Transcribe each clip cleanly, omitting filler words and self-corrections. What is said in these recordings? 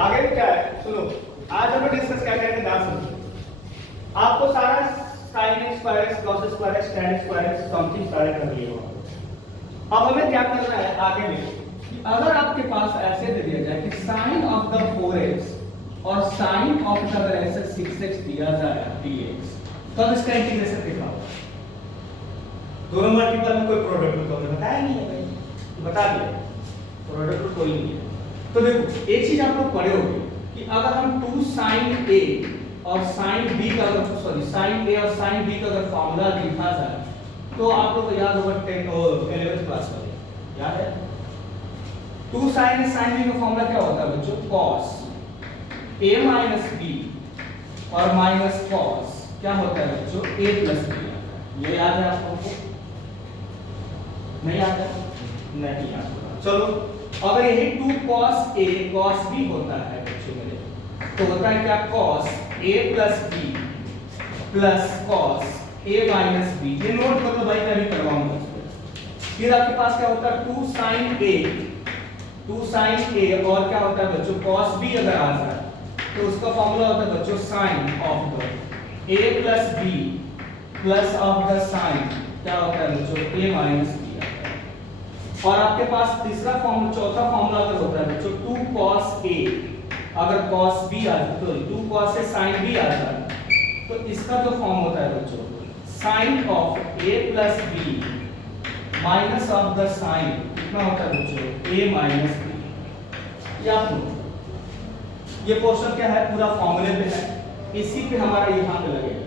आगे क्या है सुनो, आज हम डिस्कस क्या करेंगे ध्यान सुनो। आपको सारा sin square x cos square x tan square x something सारे कर लिए हो। अब हमें क्या करना है आगे में कि अगर आपके पास ऐसे दे दिया जाए कि sin ऑफ द 4x और sin ऑफ द अगर ऐसे 6x दिया जाए dx, तो अब इसका इंटीग्रेशन कितना होगा? दोनों मल्टीपल में कोई प्रोडक्ट रूल तो हमें बताया नहीं है भाई, बता दिया प्रोडक्ट रूल कोई नहीं है। तो देखो एक चीज आप लोग पढ़े होंगे कि अगर हम 2 sin a और sin b का अगर sin a और sin b का अगर फार्मूला लिखा जाए तो आप लोग को याद होगा 10 और 11th क्लास में याद है। 2 sin a sin b का फार्मूला क्या होता है बच्चों? cos a minus b और minus cos क्या होता है बच्चों? a plus b। ये याद है आप लोगों को? नहीं याद है? नहीं याद होगा। चलो अगर यही 2 cos a cos b होता है बच्चों मेरे, तो होता है क्या? cos a plus b plus cos a minus b। ये नोट कर लो भाई, मैं भी करवाऊंगा। फिर आपके पास क्या होता है? 2 sin a और क्या होता है बच्चों? cos b अगर आ जाए तो उसका फार्मूला होता है बच्चों sin of the a plus b plus of the sin क्या होता है बच्चों? a minus b। और आपके पास तीसरा फॉर्मूला, चौथा फॉर्मूला अगर होता है बच्चों 2 cos a अगर cos b आ जाए तो 2 cos a sin b आ जाए तो इसका जो फॉर्म होता है बच्चों sin of a plus b minus of the sin कितना होता है बच्चों? a minus b। याद रखो ये पोर्शन क्या है? पूरा फॉर्मूले पे है, इसी पे हमारा यहाँ पे लगेगा।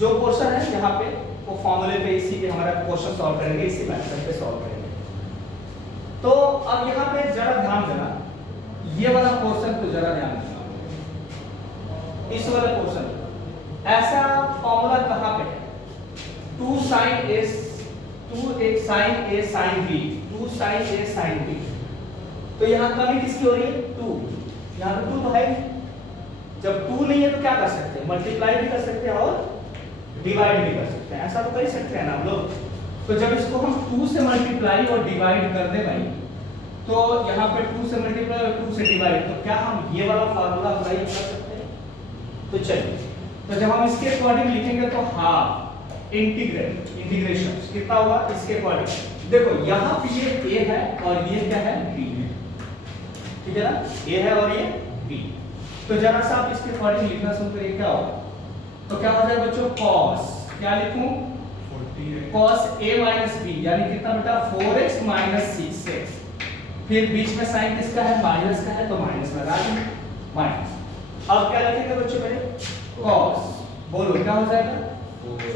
जो पोर्शन है यहाँ पे वो फॉर्मूले पे, इसी पे हमारा क्वेश्चन सॉल्व करेंगे, इसी मेथड पे सॉल्व करेंगे। तो अब यहाँ पे जरा ध्यान देना, ये वाला पोर्शन तो जरा ध्यान देना, इस वाले पोर्शन ऐसा फॉर्मूला कहाँ पे है? 2 sin a 2 एक sin a sin b 2 sin a sin b। तो यहाँ कमी किसकी हो रही है? 2। यहाँ पे 2 तो है, जब 2 नहीं है तो क्या कर सकते हैं? मल्टीप्लाई भी कर सकते हैं और डिवाइड भी कर सकते हैं, ऐसा तो कर ही सकते हैं ना हम लोग। तो जब इसको हम 2 से मल्टीप्लाई और डिवाइड कर दे भाई, तो यहाँ पे 2 से मल्टीप्लाई और 2 से डिवाइड, तो क्या हम ये वाला फार्मूला अप्लाई कर सकते हैं? तो चलिए, तो जब हम इसके अकॉर्डिंग लिखेंगे तो हाफ इंटीग्रेशन कितना होगा इसके अकॉर्डिंग? देखो यहाँ पे ये a है और ये क्या है? b है, ठीक है ना? a है और ये b। तो जरा सा आप इसके अकॉर्डिंग लिखना शुरू करिए, क्या होगा? तो क्या हो जाएगा बच्चों? cos क्या लिखूं? cos a minus b यानी कितना बेटा? 4x minus 6x। फिर बीच में साइन किसका है? माइनस का है, तो माइनस लगा दें, माइनस। अब क्या लिखेंगे बच्चों मेरे? cos बोलो क्या हो जाएगा?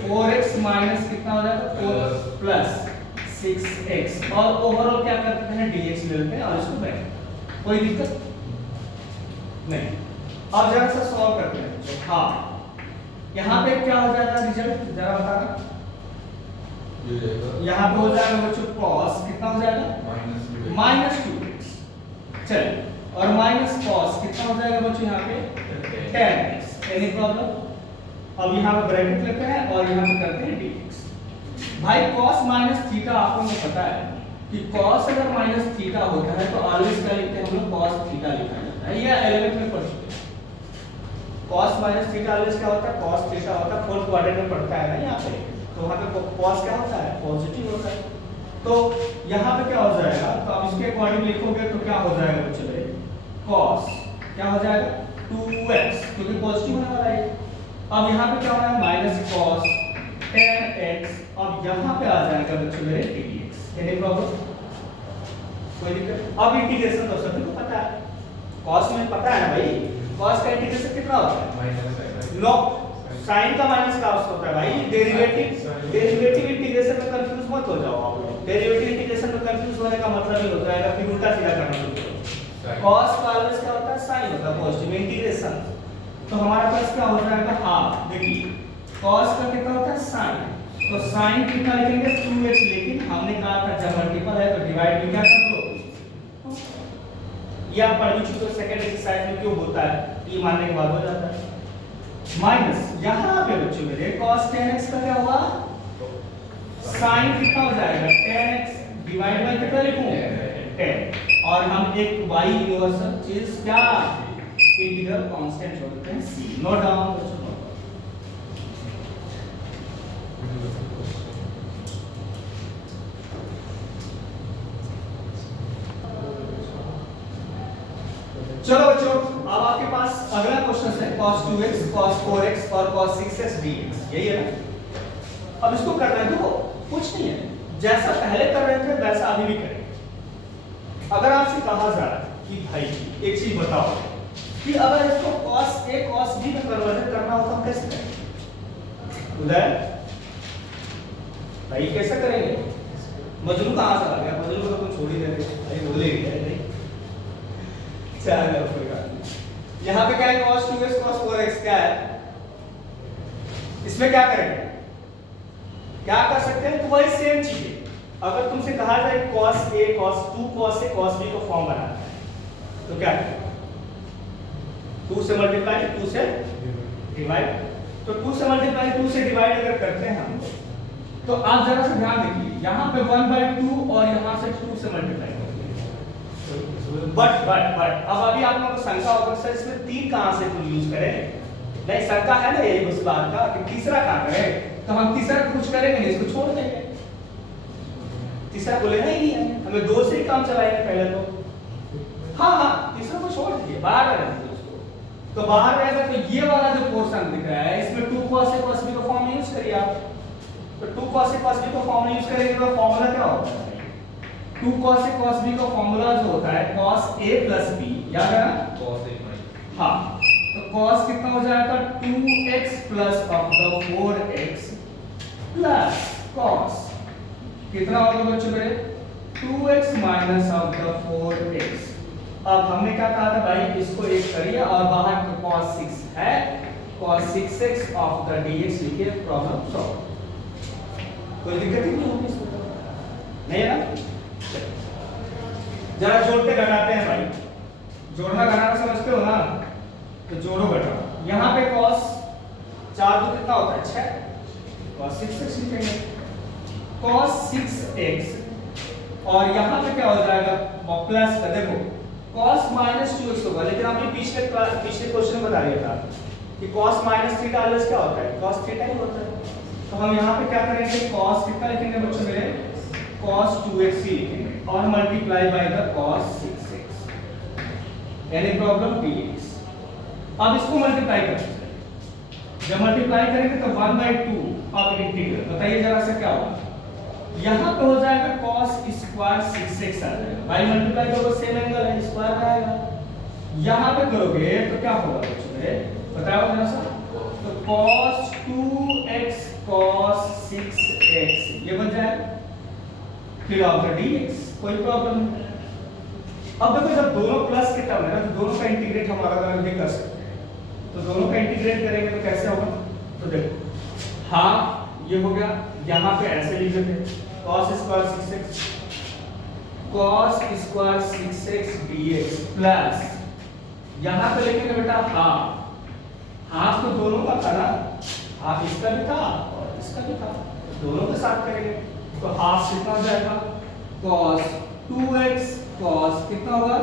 4x माइनस कितना हो जाएगा? 4 प्लस 6x और ओवरऑल क्या करते हैं? dx ले लेते हैं और इसको ब्रैकेट, कोई दिक्कत नहीं। अब जरा सा सॉल्व करते हैं। हाँ यहाँ पे क्या हो जाएगा रिजल्ट जरा बताना? यहाँ पे हो जाएगा बच्चों cos कितना हो जाएगा? -2x। चलिए, और माइनस cos कितना हो जाएगा बच्चों यहाँ पे? 10x। Any problem? अब यहाँ पे ब्रैकेट लेते हैं और यहाँ पे करते हैं dx। भाई cos माइनस थीटा आपको पता है कि cos अगर माइनस थीटा होता है तो ऑलवेज क्या लिखते हैं हम लोग? cos थीटा लिखा जाता है, ये 11th में पढ़ चुके हैं। cos माइनस थीटा ऑलवेज क्या होता है? cos थीटा होता है, फोर्थ क्वाड्रेंट में पढ़ता है ना यहाँ पे, तो वहाँ पे cos क्या होता है? पॉजिटिव होता है। तो यहाँ पे क्या हो जाएगा? तो अब इसके अकॉर्डिंग लिखोगे तो क्या हो जाएगा बच्चों? cos क्या हो जाएगा? 2x, क्योंकि पॉजिटिव होने वाला है। अब यहाँ पे क्या होना है? Minus cos 10x। अब यहाँ पे आ जाएगा बच्चों मेरे dx। Any problem? कोई दिक्कत? अब इंटीग्रेशन तो सभी को पता है, cos में पता है ना भाई, cos का इंटीग्रेशन कितना होता है? नो, sin का माइनस का होता है भाई। डेरिवेटिव इंटीग्रेशन में कंफ्यूज मत हो जाओ आप लोग। डेरिवेटिव इंटीग्रेशन में कंफ्यूज होने का मतलब ही होता है कि उल्टा सीधा करना शुरू करो। cos का ऑलवेज क्या होता है? sin होता है, पॉजिटिव इंटीग्रेशन। तो हमारे पास क्या हो जाएगा? हाफ। देखिए cos का कितना होता है? sin। तो sin कितना लिखेंगे? 2x, लेकिन हमने कहा था जब मल्टीपल है तो डिवाइड भी क्या कर दो। ये आप पढ़ भी चुके हो सेकंड एक्सरसाइज में, क्यों होता है? ये मानने के बाद हो जाता है। माइनस यहाँ पे बच्चों मेरे cos 10x का क्या होगा? sin कितना हो जाएगा? 10x डिवाइड बाय कितना लिखूं? 10। और हम एक y यूनिवर्सल चीज क्या इंटीग्रल कांस्टेंट जोड़ते हैं c। नोट डाउन बच्चों। चलो बच्चों, अब आपके पास अगला क्वेश्चन है cos 2x cos 4x और cos 6x dx, यही है ना। अब इसको करना है, देखो कुछ नहीं है, जैसा पहले कर रहे थे वैसा अभी भी करेंगे। अगर आपसे कहा जा रहा है कि भाई एक चीज बताओ कि अगर इसको cos a cos b में कन्वर्ट करना हो तो हम कैसे करेंगे? उदय भाई कैसे करेंगे? मजनू कहां से आ गया? मजनू को तो तुम छोड़ ही दे रहे भाई, बोले ही नहीं। चलो कोई बात नहीं। यहाँ पे क्या है cos 2x cos 4x क्या है? इसमें क्या करेंगे? क्या कर सकते हैं? तो वही सेम चीज है। अगर तुमसे कहा जाए cos a cos 2 cos a cos b को फॉर्म बनाना है तो क्या है? 2 से मल्टीप्लाई 2 से डिवाइड, तो 2 से मल्टीप्लाई 2 से डिवाइड अगर करते हैं हम तो आप जरा सा ध्यान देखिए, यहाँ पे 1/2 और यहाँ से 2 से मल्टीप्लाई बट अब अभी आप लोगों को शंका होगा सर इसमें 3 कहां से तुम यूज करें? नहीं, शंका है ना यही उस बात का कि तीसरा कहां करें, तो हम तीसरा कुछ करेंगे नहीं, इसको छोड़ देंगे। तीसरा को लेना ही नहीं है हमें, 2 से ही काम चलाएंगे पहले तो। हाँ तीसरा को छोड़ दीजिए, बाहर रहने दीजिए उसको। तो बाहर रहेगा तो ये वाला जो पोर्शन दिख रहा है इसमें 2 cos a cos b का फॉर्म यूज करिए आप। तो 2 cos a cos b का फॉर्म यूज करेंगे तो फॉर्मूला क्या होता है? 2 cos a cos b का फॉर्मूला जो होता है cos a plus b, याद है ना? cos a। हाँ, तो cos कितना हो जाएगा? 2x plus of the 4x plus cos कितना होगा बच्चों मेरे? 2x minus of the 4x। अब हमने क्या कहा था भाई, इसको एक करिए और बाहर का cos 6 है, cos 6x of the dx लिखिए, प्रॉब्लम सॉल्व। कोई दिक्कत ही नहीं होगी इसमें, नहीं है ना? जरा जोड़ते घटाते हैं भाई, जोड़ना घटाना समझते हो ना? तो जोड़ो घटाओ। यहाँ पे cos 4 तो कितना होता है? 6, cos 6x लिखेंगे, cos 6x और यहाँ पे क्या हो जाएगा? प्लस का देखो cos -2x होगा, लेकिन आपने पिछले क्वेश्चन में बता दिया था कि cos -थीटा अलग क्या होता है? cos थीटा ही होता है। तो हम यहाँ पे क्या करेंगे? cos कितना लिखेंगे बच्चों मेरे? cos 2x ही लिखेंगे और multiply by the cos 6x, any problem dx। अब इसको मल्टीप्लाई करते हैं, जब मल्टीप्लाई करेंगे तो 1/2 अब इंटीग्रल, बताइए जरा सा क्या होगा? यहाँ पे हो जाएगा cos स्क्वायर 6x आ जाएगा, भाई मल्टीप्लाई करोगे सेम एंगल है स्क्वायर में आएगा। यहाँ पे करोगे तो क्या होगा बच्चों मेरे? बताओ जरा सा। तो cos 2x cos 6x ये बन जाएगा, फिर आफ्टर dx, कोई प्रॉब्लम नहीं। अब देखो जब दोनों प्लस के टर्म है ना तो दोनों का इंटीग्रेट हम अलग अलग भी कर सकते हैं, तो दोनों का इंटीग्रेट करेंगे तो कैसे होगा? तो देखो हाफ ये हो गया, यहाँ पे ऐसे लिख देते cos square 6x cos square 6x dx plus यहाँ पे लिखेंगे बेटा हाफ तो दोनों का था ना, हाफ इसका भी था और इसका भी था, दोनों के साथ करेंगे तो हाफ कितना हो जाएगा? cos 2x cos कितना होगा?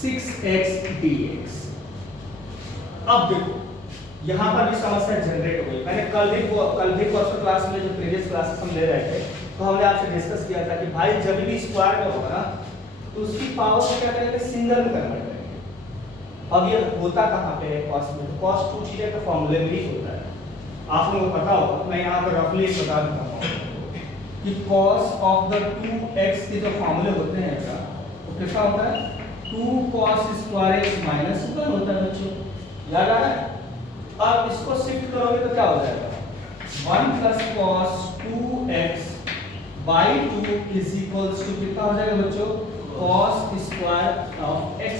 6x dx। अब देखो यहाँ पर भी समस्या जनरेट हो गई। मैंने कल भी परसों क्लास में जो प्रीवियस क्लासेस हम ले रहे थे तो हमने आपसे डिस्कस किया था कि भाई जब भी स्क्वायर में होगा ना तो उसकी पावर को क्या करेंगे? सिंगल में कन्वर्ट करेंगे। अब ये होता कहाँ पे है? cos में, तो cos 2 थीटा का फॉर्मूले में ही होता है, आप लोगों को पता होगा। मैं यहाँ पर रफली बता देता हूँ कि cos of the 2x के जो फॉर्मूले होते हैं का तो कितना होता है? 2 cos स्क्वायर x माइनस 1 होता है बच्चों, याद आ रहा है? अब इसको शिफ्ट करोगे तो क्या हो जाएगा? 1 plus cos 2x by 2 is equals to कितना हो जाएगा बच्चों? cos स्क्वायर ऑफ x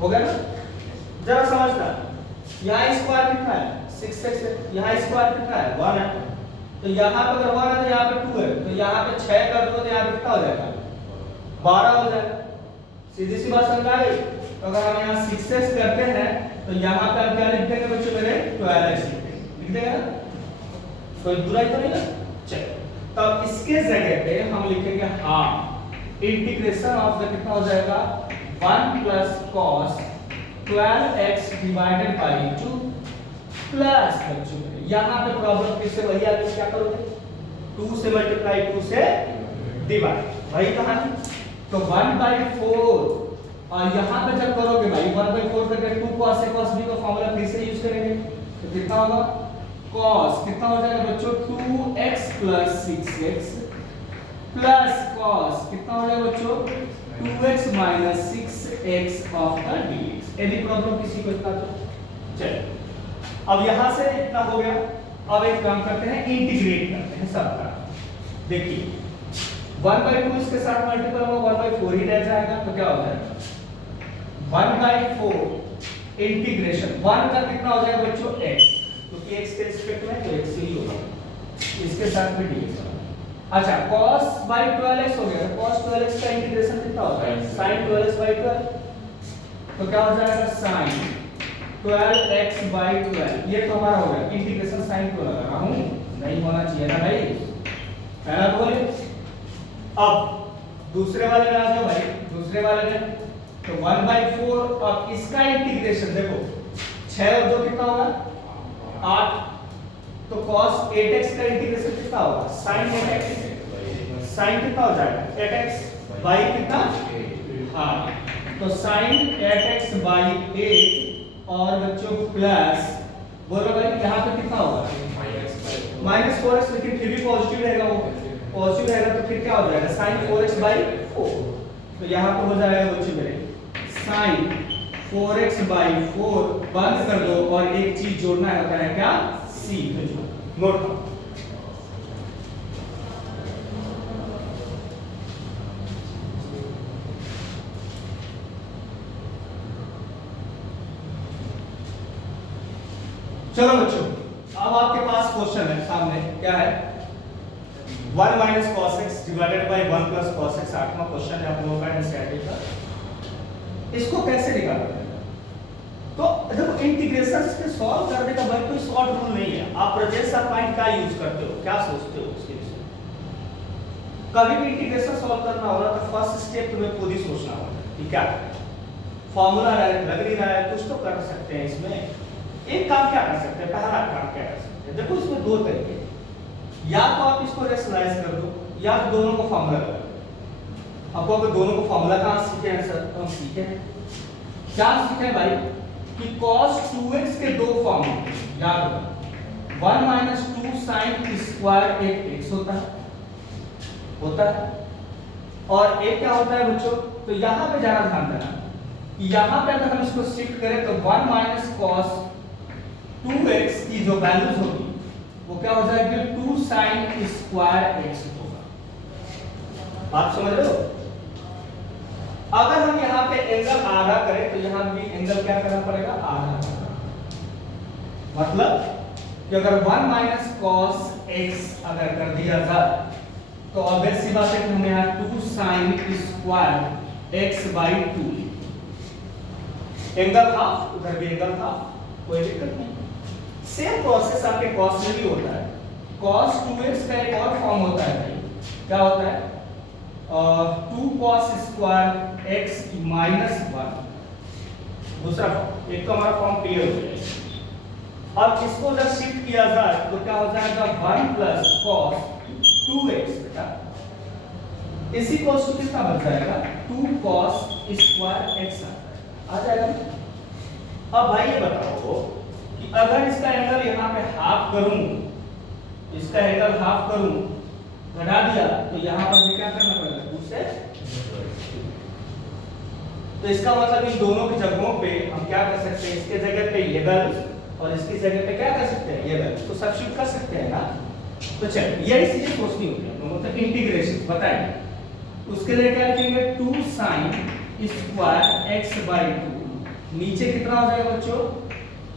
हो गया ना? जरा समझना, यहाँ स्क्वायर कितना है? 6x है, यहाँ स्क्वायर कितना है? 1 है, तो यहाँ पे अगर 1 है तो यहाँ पे 2 है, तो यहाँ पे 6 कर दो तो यहाँ पे कितना हो जाएगा? 12 हो जाएगा। सीधी सी बात समझ आ गई? तो अगर हम यहाँ 6x करते हैं तो यहाँ पे हम क्या लिख देंगे बच्चों मेरे? 12x लिख देंगे ना, कोई बुराई तो नहीं ना? चलो तब इसके जगह पे हम लिखेंगे हाफ इंटीग्रेशन ऑफ द कितना हो जाएगा 1 plus cos 12x divided by 2 plus बच्चों यहाँ पे प्रॉब्लम फिर से वही आ गई, क्या करोगे 2 से मल्टीप्लाई 2 से डिवाइड, वही कहानी। तो 1/4 और यहाँ पे जब करोगे भाई 1/4 करके 2 cos a cos b का फॉर्मूला फिर से यूज करेंगे, तो कितना होगा cos कितना हो जाएगा बच्चों 2x + 6x प्लस cos कितना हो जाएगा बच्चों 2x - 6x of the dx। यदि प्रॉब्लम किसी को इतना तो चलो अब यहां से इतना हो गया। अब एक काम करते हैं, इंटीग्रेट करते हैं सबका। देखिए 1/2 इसके साथ मल्टीपल होगा 1/4 ही रह जाएगा, तो क्या हो जाएगा 1/4 इंटीग्रेशन 1 का कितना हो जाएगा बच्चों x, क्योंकि x के रिस्पेक्ट में तो x ही होगा, इसके साथ में dx होगा। अच्छा cos/12x हो गया, cos 12x का इंटीग्रेशन कितना होता है sin 12x/12, तो क्या हो जाएगा sin 12x/12। ये तो हमारा हो गया इंटीग्रेशन sin को लगा रहा हूं, नहीं होना चाहिए ना भाई, है ना। बोले अब दूसरे वाले में आ जाओ भाई, दूसरे वाले में तो 1/4 और इसका इंटीग्रेशन देखो 6 और 2 कितना होगा 8, तो cos 8x का इंटीग्रेशन कितना होगा sin 8x, sin कितना हो जाएगा 8x बाई कितना, हाँ तो sin 8x बाई 8 और बच्चों प्लस बोलो भाई यहाँ पे कितना होगा -4x, लेकिन फिर भी पॉजिटिव रहेगा, वो पॉजिटिव रहेगा तो फिर क्या हो जाएगा sin 4x/4, तो यहाँ पे हो जाएगा बच्चों मेरे sin 4x/4 बंद कर दो और एक चीज जोड़ना है, होता है क्या c, तो नोट करो। चलो बच्चों अब आपके पास क्वेश्चन है सामने, क्या है 1 - cos x divided by 1 + cos x, 8वां क्वेश्चन है आप लोगों का एनसीईआरटी का। इसको कैसे निकालोगे, तो देखो इंटीग्रेशंस के सॉल्व करने का भाई कोई शॉर्ट रूल नहीं है, आप प्रेजेंस ऑफ माइंड क्या यूज करते हो, क्या सोचते हो उसके विषय में। कभी भी इंटीग्रेशन सॉल्व करना होगा तो फर्स्ट स्टेप तुम्हें खुद ही सोचना होगा कि क्या फॉर्मूला लग नहीं रहा है, कुछ तो कर सकते हैं इसमें। एक काम क्या कर सकते हैं, पहला काम क्या कर सकते हैं, देखो इसमें दो तरीके, या तो आप इसको रेशनलाइज कर दो या तो दोनों को फॉर्मूला लगा दो। आपको अगर दोनों को फॉर्मूला कहां सीखे हैं सर, तो हम सीखे हैं क्या सीखे भाई कि cos 2x के दो फॉर्म याद रखो, 1 - 2 sin स्क्वायर एक x होता है और एक क्या होता है बच्चों, तो यहां पे ज्यादा ध्यान देना कि यहां पे अगर हम इसको शिफ्ट करें तो 1 - cos 2x की जो वैल्यूज होगी वो क्या हो जाएगी 2 sin स्क्वायर x होगा। बात समझ रहे हो। अगर हम यहाँ पे एंगल आधा करें तो यहाँ भी एंगल क्या करना पड़ेगा आधा, मतलब कि अगर 1 - cos x अगर कर दिया जाए तो ऑब्वियस सी बात है कि हमें यहाँ 2 sin square x/2, angle half, उधर भी एंगल हाफ, कोई दिक्कत नहीं। सेम प्रोसेस आपके cos में भी होता है, cos 2x का एक और फॉर्म होता है भाई, क्या होता है 2 cos स्क्वायर x - 1, दूसरा फॉर्म। एक तो हमारा फॉर्म क्लियर हो गया। अब इसको जब शिफ्ट किया जाए तो क्या हो जाएगा 1 + cos 2x बेटा, इसी cos टू कितना बच जाएगा 2 cos स्क्वायर x आ जाएगा। अब भाई ये बताओ कि अगर इसका एंगल यहाँ पे हाफ करूं, इसका एंगल हाफ करूं, घटा दिया तो यहाँ पर भी क्या करना पड़ेगा 2 से, तो इसका मतलब इन दोनों की जगहों पे हम क्या कर सकते हैं, इसके जगह पे ये वैल्यू और इसकी जगह पे क्या कर सकते हैं ये वैल्यू, तो सब्स्टिट्यूट कर सकते हैं ना। तो चलिए यही चीजें सोचनी होती है, मतलब इंटीग्रेशन बताएं। उसके लिए क्या लिखेंगे 2 sin स्क्वायर x/2, नीचे कितना हो जाएगा बच्चों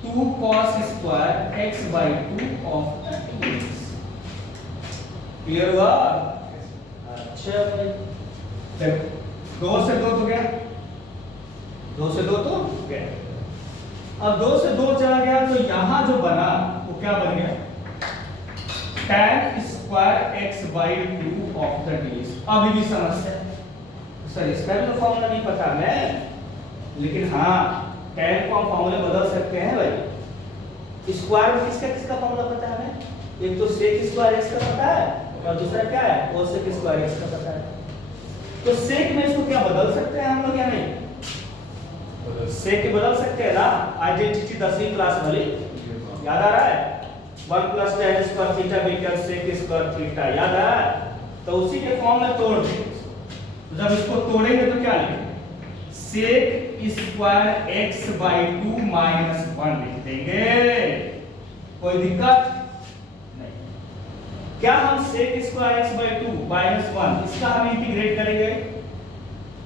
2 cos square x/2 of x। Clear हुआ। अच्छा भाई देखो 2 से 2 तो गया, 2 से 2 तो गया। अब 2 से 2 चला गया तो यहां जो बना वो क्या बन गया tan square x/2 of the dx। अभी भी समस्या सर इसका भी तो फॉर्मूला नहीं पता मैं, लेकिन हाँ tan को हम फॉर्मूले बदल सकते हैं भाई। स्क्वायर में किसका किसका फॉर्मूला पता है हमें? एक तो sec स्क्वायर x का पता है और दूसरा क्या है cosec स्क्वायर x का पता है। तो sec में इसको क्या बदल सकते हैं हम लोग या नहीं? sec बदल सकते हैं ना, आइडेंटिटी 10वीं क्लास वाली याद आ रहा है? 1 + tan square theta become sec square theta, याद आ रहा है? तो उसी के फॉर्म में तोड़ देंगे। तो जब इसको तोड़ेंगे तो क्या लिखेंगे? sec स्क्वायर x/2 - 1 लिख देंगे। कोई दिक्कत नहीं। क्या हम sec स्क्वायर x/2 - 1 इसका हम इंटीग्रेट करेंगे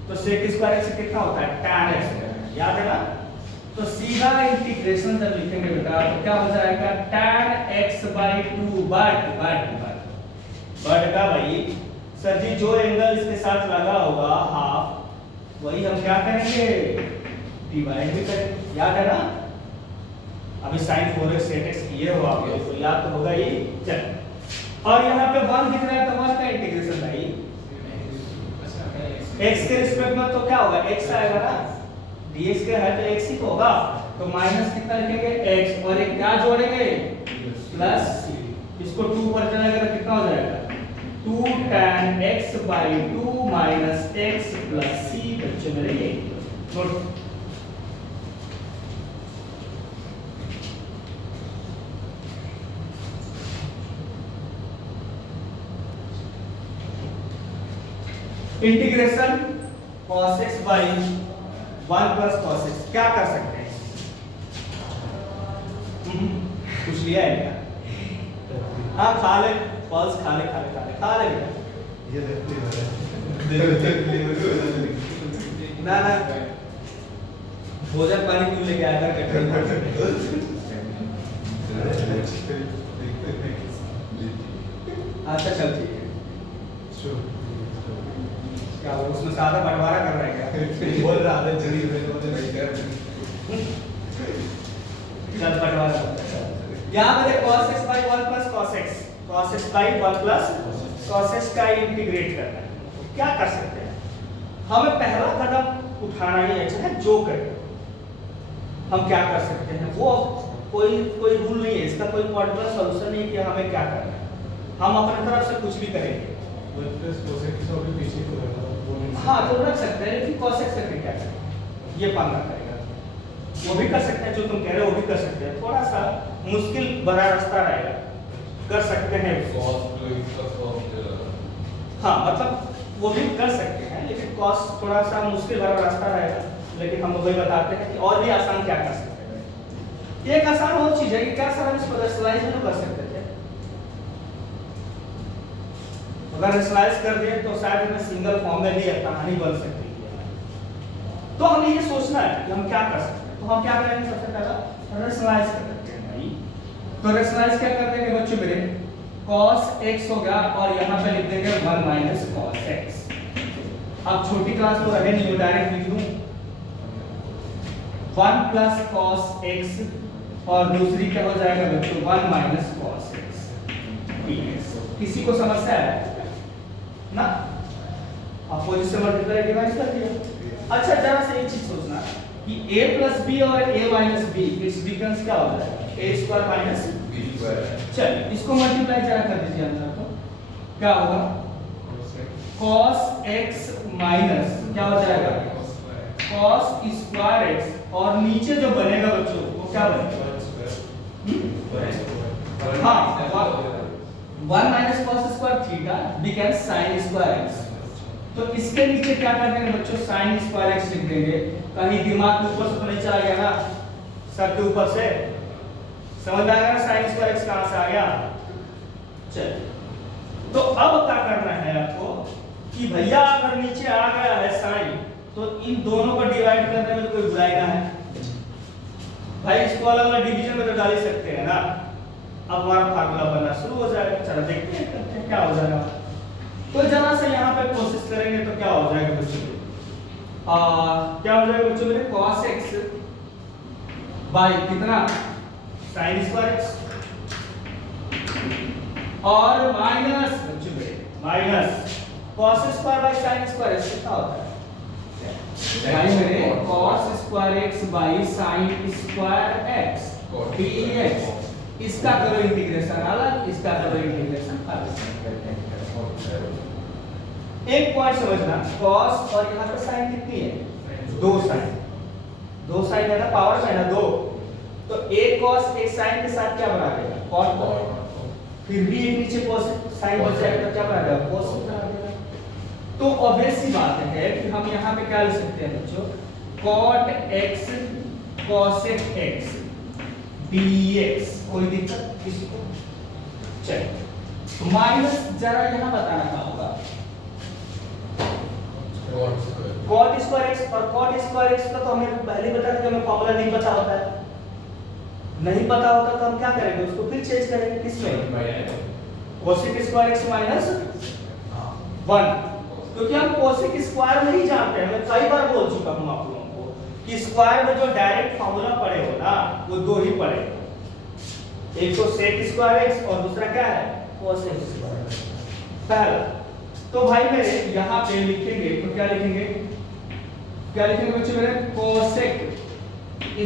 तो sec स्क्वायर x कितना होता है? tan x, याद है ना? तो सीधा इंटीग्रेशन जब लिखेंगे बेटा तो क्या हो जाएगा? tan x/2 बट का भाई सर जी जो एंगल इसके साथ लगा होगा हाफ, वही हम क्या करेंगे? डिवाइड भी करेंगे, याद है ना? अभी sin 4x sec x ये हो आप लोग तो याद तो होगा ही। चल और यहाँ पे 1 दिख रहा है तो 1 का इंटीग्रेशन भाई x के रिस्पेक्ट में तो क्या होगा? x आएगा ना, dx के है तो x ही होगा, तो माइनस कितना लिखेंगे? x और एक क्या जोड़ेंगे? प्लस, इसको 2 पर चलाएगा तो कितना हो जाएगा? 2 tan x/2 - x + c। बच्चे मेरे ये note integration cos x/1 + cos x क्या कर सकते हैं? कुछ लिया है क्या? हाँ खा ले, पल्स खा ले ये ना ना भोजन पानी क्यों लेके आया कर? अच्छा चल ठीक है। क्या वो उसमें सादा बंटवारा कर रहा है क्या? बोल रहा है जल्दी मुझे नहीं कर। चल बंटवारा यहाँ पे cos x/1 + cos x, cos x/1 + cos x का इंटीग्रेट करना है। क्या कर सकते हैं? हमें पहला कदम उठाना ही है, चाहे जो करें हम क्या कर सकते हैं वो कोई रूल नहीं है इसका, कोई पर्टिकुलर सॉल्यूशन नहीं है कि हमें क्या करना है। हम अपनी तरफ से कुछ भी करेंगे। हाँ तो रख सकते हैं, लेकिन cos x से फिर क्या करें? ये पंगा करेगा। वो भी कर सकते हैं जो तुम कह रहे हो, वो भी कर सकते हैं, थोड़ा सा मुश्किल भरा रास्ता रहेगा, कर सकते हैं। हाँ मतलब वो भी कर सकते हैं, लेकिन cos थोड़ा सा मुश्किल भरा रास्ता रहेगा, लेकिन हम वही बताते हैं कि और भी आसान क्या कर सकते हैं। एक आसान और चीज है कि क्या सर हम इसको रेशनलाइज नहीं कर सकते थे? अगर रेशनलाइज कर दिए तो शायद हमें सिंगल फॉर्म में भी कहानी बन सकती है। तो हमें ये सोचना है कि हम क्या कर सकते हैं। तो हम क्या करेंगे? सबसे पहला रेशनलाइज कर देते हैं भाई। तो रेशनलाइज क्या कर देंगे बच्चों मेरे? cos x हो गया और यहाँ पे लिख देंगे 1 - cos x। अब छोटी क्लास तो रहे नहीं, डायरेक्ट लिख दूं 1 + cos x और दूसरी क्या हो जाएगा बच्चों? 1 - cos x। किसी को समस्या है ना? अपोजिट से मल्टीप्लाई डिवाइड कर दिया। अच्छा जरा से एक चीज सोचना कि a + b और a - b इट्स डिफरेंस क्या होता है? a² - b²। चलिए इसको मल्टीप्लाई जरा कर दीजिए अंदर, तो क्या होगा? cos x माइनस क्या हो जाएगा? cos² x और नीचे जो बनेगा बच्चों वो क्या बनेगा? हाँ 1 - cos² theta become sin² x। तो इसके नीचे क्या कर देंगे बच्चों? sin² x लिख देंगे। कहीं दिमाग के ऊपर से तो नहीं चला गया ना, सर के ऊपर से समझ आएगा ना sin² x कहां से आ गया? चलिए तो अब क्या करना है आपको कि भैया अगर नीचे आ गया है sin तो इन दोनों को डिवाइड करने में कोई बुराई ना है भाई। इसको अलग अलग डिवीजन में तो डाल ही सकते हैं ना। अब हमारा फार्मूला बनना शुरू हो जाएगा। चलो देखते हैं करते हैं क्या हो जाएगा। तो जरा से यहाँ पे कोशिश करेंगे तो क्या हो जाएगा बच्चों? क्या हो जाएगा बच्चों मेरे? cos x बाई कितना? sin² x और माइनस बच्चों मेरे minus cos² by sin² x कितना होता है? भाई मेरे cos square x by sin square x dx, इसका करो इंटीग्रेशन अलग, इसका करो इंटीग्रेशन अलग। एक पॉइंट समझना, cos और यहाँ पे sin कितनी है? दो sin है ना, पावर में ना दो, तो एक cos एक sin के साथ क्या बना देगा? cot। फिर भी एक नीचे cos sin बच जाएगा, क्या बना देगा? cos बना देगा। तो ऑब्वियस सी बात है कि हम यहाँ पे क्या लिख सकते हैं बच्चों? cot x cosec x dx। कोई दिक्कत किसी को? चलिए माइनस जरा यहाँ बताना क्या होगा? cot स्क्वायर x और cot स्क्वायर x का तो हमें पहले बता दिया, हमें फॉर्मूला नहीं पता होता है। नहीं पता होता तो हम क्या करेंगे? उसको फिर चेंज करेंगे किसमें? cosec स्क्वायर x माइनस 1, क्योंकि हम cosec स्क्वायर नहीं जानते हैं। मैं कई बार बोल चुका हूं आप लोगों को कि स्क्वायर में जो डायरेक्ट फॉर्मूला पढ़े हो ना, वो दो ही पढ़े, एक तो sec स्क्वायर x और दूसरा क्या है? cosec square. पहला तो भाई मेरे यहाँ पे लिखेंगे तो क्या लिखेंगे? क्या लिखेंगे बच्चों मेरे? cosec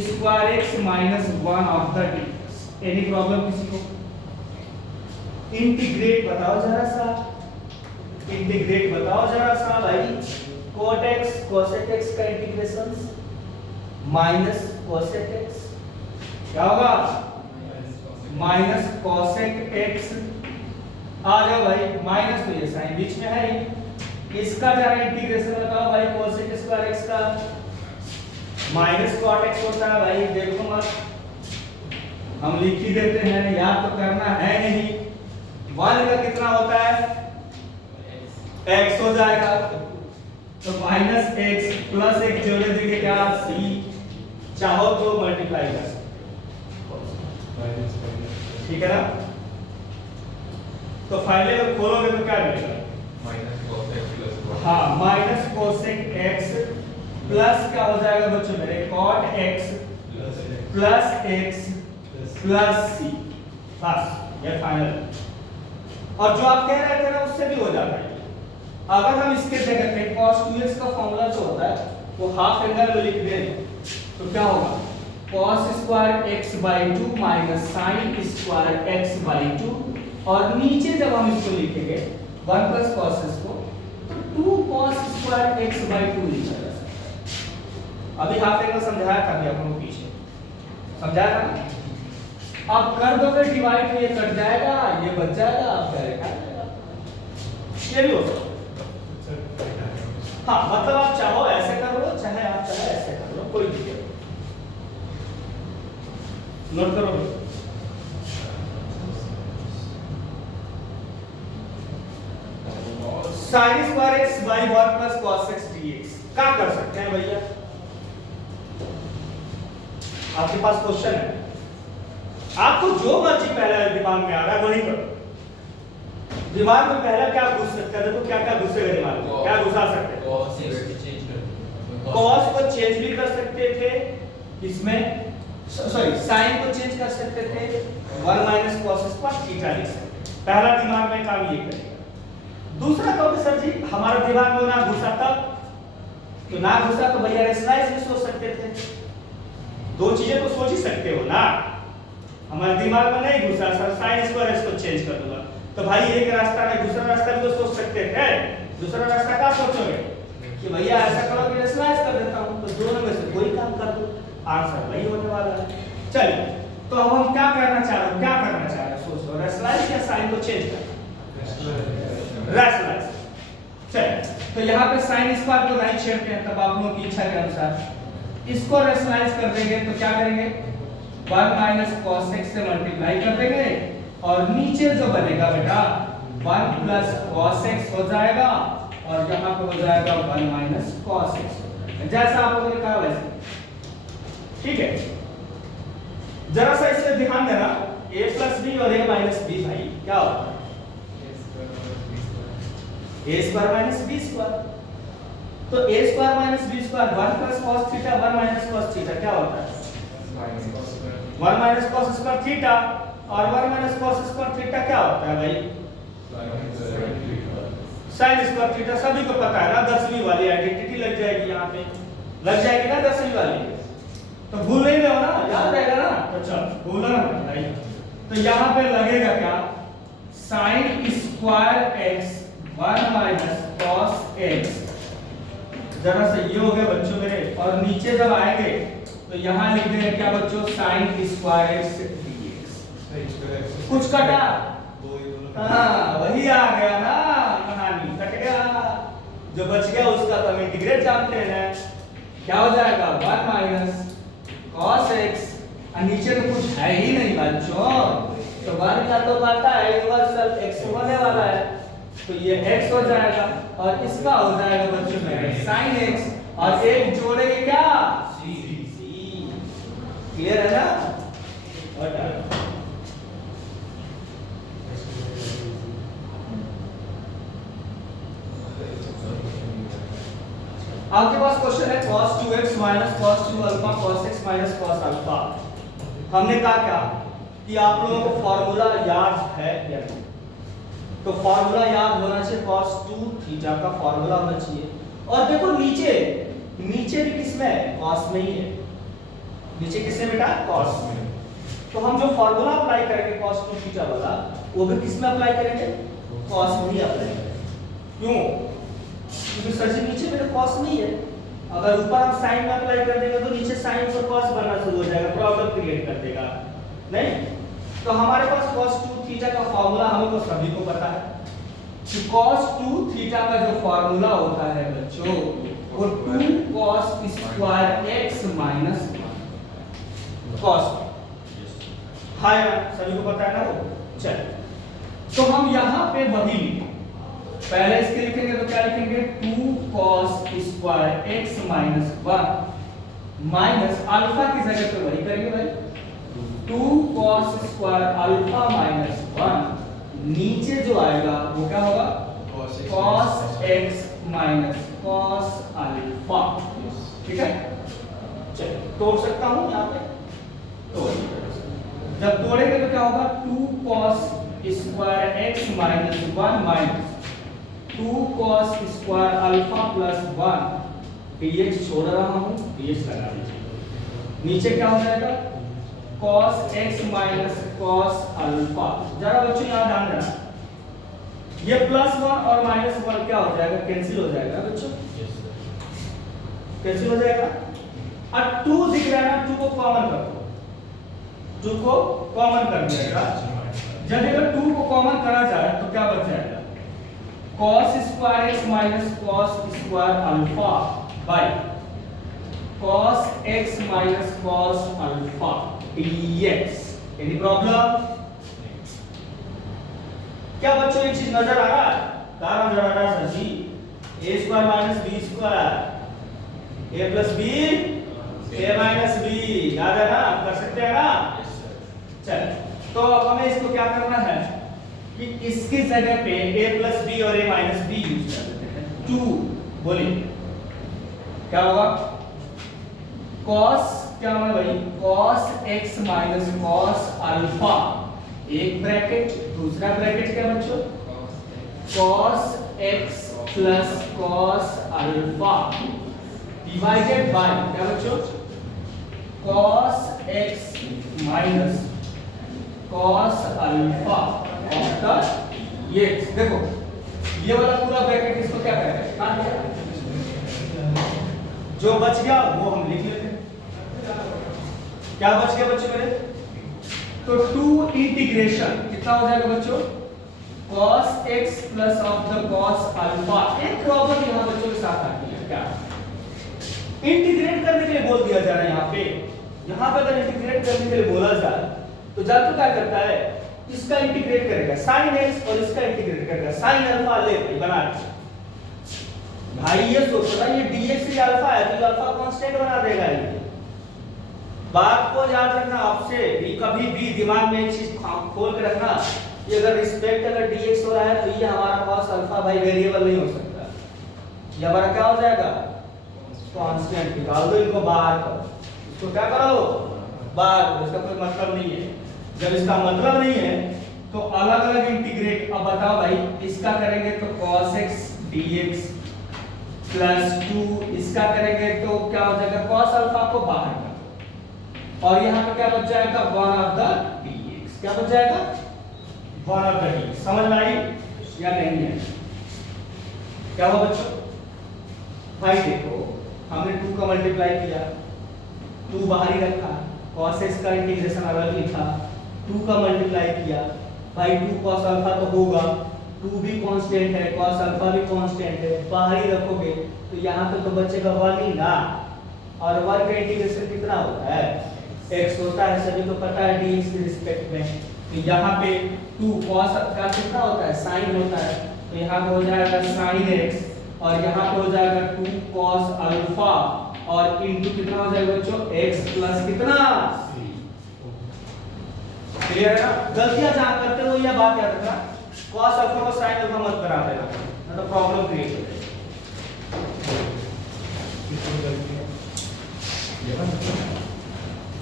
square x minus 1 of the dx। Any problem किसी को? इंटीग्रेट बताओ जरा सा, इंटीग्रेट बताओ जरा सा भाई। cot x cosec x का इंटीग्रेशन माइनस cosec x क्या होगा? Minus cosec x। आ जाओ भाई, माइनस तो ये साइन बीच में है ही, इसका जरा इंटीग्रेशन बताओ भाई। cosec स्क्वायर x का माइनस cot x होता है भाई, देखो मत, हम लिख ही देते हैं, याद तो करना है नहीं। 1 का कितना होता है? x हो जाएगा, तो माइनस x प्लस एक जोड़े देंगे क्या? c। चाहो तो मल्टीप्लाई कर सकते, ठीक है ना? तो फाइनली अगर खोलोगे तो क्या मिलेगा? हाँ, माइनस cosec x प्लस क्या हो जाएगा बच्चों मेरे? cot x plus x plus c। बस ये फाइनल। और जो आप कह रहे थे ना, उससे भी हो जाता है। अगर हम इसके जगह पे cos 2x का फॉर्मूला जो होता है वो हाफ एंगल में लिख दें तो क्या होगा? cos square x by 2 minus sin square x by 2, और नीचे जब हम इसको लिखेंगे 1 प्लस cos इसको, तो 2 cos स्क्वायर x बाई 2 लिखा जा सकता है। अभी हाफ एंगल समझाया था अभी आपको पीछे, समझाया था। अब कर दोगे डिवाइड तो ये कट जाएगा, ये बच जाएगा, आप करेगा ये भी हो सकता है। हाँ, मतलब आप चाहो ऐसे कर लो, चाहे आप चाहे ऐसे कर लो, कोई दिक्कत नहीं। नोट करो sin square x by 1 plus cos x dx क्या कर सकते हैं भैया? आपके पास क्वेश्चन है, आपको जो मर्जी पहला दिमाग में आ रहा है वही करो। दिमाग में पहला क्या घुस सकता है? देखो क्या क्या घुसेगा दिमाग में, क्या घुसा सकते हैं? cos को चेंज भी कर सकते थे इसमें, सॉरी sin को चेंज कर सकते थे, 1 माइनस cos स्क्वायर थीटा लिख सकते। पहला दिमाग में काम ये करेगा। दूसरा कहोगे सर जी हमारा दिमाग में ना घुसा तब, तो ना घुसा तो भैया रेशनलाइज भी सोच सकते थे। दो चीजें तो सोच ही सकते हो ना। हमारे दिमाग में नहीं घुसा सर, sin स्क्वायर इसको चेंज कर दूंगा, तो भाई एक रास्ता नहीं दूसरा रास्ता भी तो सोच सकते थे। दूसरा रास्ता क्या सोचोगे कि भैया ऐसा करो कि रेशनलाइज कर देता हूं, तो दोनों में से कोई काम कर दो, आंसर वही होने वाला है। चलिए, तो अब हम क्या करना चाह रहे हैं? क्या करना चाह रहे हैं? सोचो, रेशनलाइज या साइन को चेंज करना? रेशनलाइज। चलिए, तो यहाँ पे साइन स्क्वायर को नहीं छेड़ते हैं, तब आप लोगों की इच्छा के अनुसार इसको रेशनलाइज कर देंगे तो क्या करेंगे? 1 माइनस cos x से मल्टीप्लाई कर देंगे, और नीचे जो बनेगा बेटा 1 प्लस cos x हो जाएगा, और यहाँ पे हो जाएगा 1 माइनस cos x, जैसा आप लोगों ने कहा वैसे। ठीक है, जरा सा इसमें ध्यान देना, a प्लस b और a माइनस b भाई क्या होता है? a square minus b square. तो a square minus b square 1 plus cos theta 1 minus cos theta क्या होता है? 1 माइनस cos स्क्वायर थीटा, और 1 माइनस cos स्क्वायर थीटा क्या होता है भाई? साइन स्क्वायर थीटा सभी को पता है ना, 10वीं वाली आइडेंटिटी लग जाएगी यहाँ पे, लग जाएगी ना 10वीं वाली, तो भूल नहीं रहे हो ना, याद रहेगा ना, तो चल भूलना नहीं। तो यहाँ पे लगेगा क्या, sine square x 1 minus cos x, जरा से ये हो गया बच्चों मेरे, और नीचे जब आएंगे तो यहाँ लिख देंगे क्या बच्चों, साइन स्क्वायर एक्स dx। कुछ कटा, हाँ वही आ गया ना, कहानी कट गया, जो बच गया उसका तो हम इंटीग्रेट जानते हैं, क्या हो जाएगा 1 माइनस cos x, और नीचे तो कुछ है ही नहीं बच्चों, तो 1 का तो पता है यूनिवर्सल x होने वाला है, तो ये x हो जाएगा, और इसका हो जाएगा बच्चों में sin x, और एक जोड़ेंगे क्या c, क्लियर है ना। आपके पास क्वेश्चन है cos 2x minus cos 2 alpha cos x minus cos alpha. हमने कहा क्या कि आप लोगों को फार्मूला याद है या नहीं, तो फार्मूला याद होना चाहिए, cos 2 थीटा का फार्मूला होना चाहिए, और देखो नीचे नीचे भी किसमें है, cos में ही है, नीचे किसमें बेटा, cos में, तो हम जो फार्मूला अप्लाई करेंगे cos 2 थीटा वाला, वो भी किसमें अप्लाई करेंगे, cos में ही अप्लाई करेंगे। क्यों, क्योंकि सर जी नीचे मेरे cos नहीं है, अगर ऊपर हम sin में अप्लाई कर देंगे तो नीचे sin से cos बनना शुरू हो जाएगा, प्रॉब्लम क्रिएट कर देगा, नहीं। तो हमारे पास cos 2 थीटा का फार्मूला हमको सभी को पता है कि cos 2 थीटा का जो फार्मूला होता है बच्चों, वो 2 cos square x minus cos, हाँ यार सभी को पता है ना वो। चल तो हम यहाँ पे वही लिखेंगे, पहले इसके लिखेंगे तो क्या लिखेंगे, 2 cos square x minus 1 minus alpha की जगह पे वही करेंगे भाई, 2 cos स्क्वायर अल्फा माइनस 1, नीचे जो आएगा वो क्या होगा, cos x minus cos alpha, ठीक है। चलिए तोड़ सकता हूँ यहाँ पे, तो जब तोड़ेंगे तो क्या होगा, 2 cos square x minus 1 minus 2 cos square alpha plus 1, dx छोड़ रहा हूं, dx लगा दीजिए, नीचे क्या हो जाएगा, cos x minus cos alpha. जरा बच्चों यहाँ ध्यान देना, ये प्लस 1 और माइनस 1 क्या हो जाएगा, कैंसिल हो जाएगा बच्चों, कैंसिल हो जाएगा, और 2 दिख रहा है ना, 2 को कॉमन कर दो, 2 को कॉमन कर दिया, जब अगर 2 को कॉमन करा जाए तो क्या बच जाएगा, cos square x minus cos square alpha by cos x minus cos alpha dx। Any problem, क्या बच्चों ये चीज नजर आ रहा है, क्या नजर आ रहा है sir ji, a square minus b square, a plus b a minus b, याद है ना, कर सकते हैं ना। चल तो अब हमें इसको क्या करना है कि इसकी जगह पे a प्लस b और a माइनस b यूज कर देते हैं, 2 बोलिए क्या होगा, cos क्या होगा भाई, cos x minus cos alpha, एक ब्रैकेट, दूसरा ब्रैकेट क्या बच्चों, cos x plus cos alpha divided by क्या बच्चों, cos x minus cos alpha of ये देखो, ये वाला पूरा ब्रैकेट इसको क्या कहते हैं, जो बच गया वो हम लिख लेते हैं, क्या बच गया बच्चों मेरे, तो 2 इंटीग्रेशन कितना हो जाएगा बच्चों, cos x plus of the cos alpha. एक प्रॉब्लम यहाँ बच्चों के साथ आती है, क्या इंटीग्रेट करने के लिए बोल दिया जा रहा है यहाँ पे, यहाँ पे अगर इंटीग्रेट करने के लिए बोला जाए तो जाकर क्या करता है, इसका इंटीग्रेट करेगा sin x और इसका इंटीग्रेट करेगा sin अल्फा, ले बना भाई, ये सोचो ना ये dx से अल्फा है तो अल्फा कांस्टेंट बना देगा, ये बात को याद रखना, आपसे भी कभी भी दिमाग में एक चीज खोल के रखना, ये अगर रिस्पेक्ट अगर dx हो रहा है तो ये हमारा cos अल्फा भाई वेरिएबल नहीं हो सकता, ये हमारा क्या हो जाएगा, कांस्टेंट। निकाल दो इनको बाहर करो, इसको क्या करो बाहर करो, इसका कोई मतलब नहीं है। जब इसका मतलब नहीं है तो अलग अलग इंटीग्रेट, अब बताओ भाई इसका करेंगे तो cos x dx प्लस 2 इसका करेंगे तो क्या हो जाएगा cos अल्फा को बाहर कर और यहाँ पे क्या बच जाएगा 1 ऑफ द dx, क्या बच जाएगा 1 ऑफ द dx। समझ में आई या नहीं है? क्या हुआ बच्चों? भाई देखो हमने 2 का मल्टीप्लाई किया, 2 बाहर ही रखा, cos x का इंटीग्रेशन अलग लिखा, 2 का मल्टीप्लाई किया, भाई 2 cos अल्फा तो होगा, 2 भी कांस्टेंट है, cos अल्फा भी कांस्टेंट है, बाहर ही रखोगे तो यहाँ पे तो बचेगा 1 ही ना, और 1 का इंटीग्रेशन कितना होता है x होता है, सभी को पता है dx के रिस्पेक्ट में। तो यहाँ पे 2 cos का कितना होता है sin होता है, तो यहाँ पे हो जाएगा sin x और यहाँ पे हो जाएगा 2 cos अल्फा और इनटू कितना हो जाएगा बच्चों x प्लस कितना क्लियर है ना? गलतियां जहां करते हो यह बात याद रखना, cos अल्फा को sin अल्फा मत करा देना, ना तो प्रॉब्लम क्रिएट हो जाएगी। किसको गलती है? ये ना